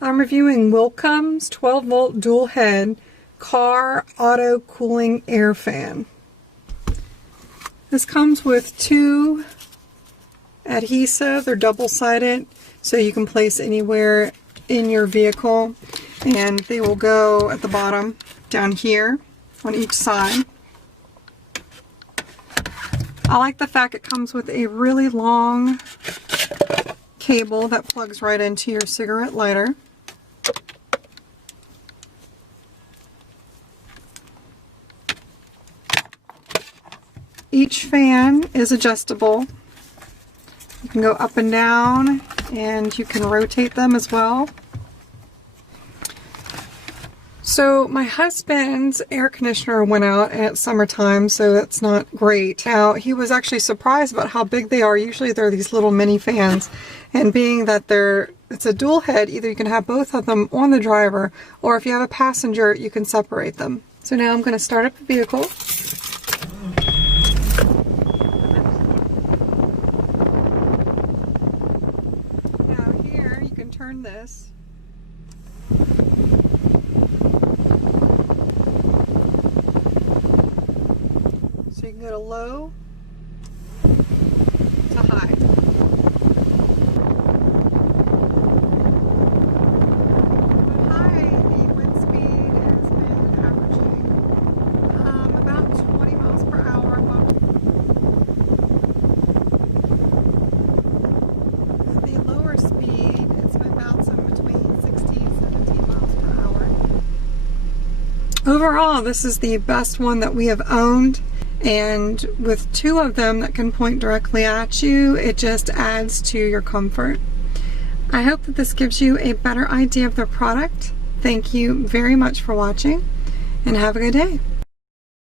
I'm reviewing Wilcomb's 12-volt dual head car auto cooling air fan. This comes with 2 adhesive. They're double-sided, so you can place anywhere in your vehicle, and they will go at the bottom down here on each side. I like the fact it comes with a really long cable that plugs right into your cigarette lighter. Each fan is adjustable. You can go up and down, and you can rotate them as well. So my husband's air conditioner went out at summertime, so that's not great. Now, he was actually surprised about how big they are. Usually they're these little mini fans, and being that it's a dual head, either you can have both of them on the driver, or if you have a passenger, you can separate them. So now I'm going to start up the vehicle. Now here you can turn this. So you can go to low to high. But high, the wind speed has been averaging about 20 miles per hour. At the lower speed, it's been bouncing between 16 and 17 miles per hour. Overall, this is the best one that we have owned. And with 2 of them that can point directly at you, it just adds to your comfort. I hope that this gives you a better idea of the product. Thank you very much for watching, and have a good day.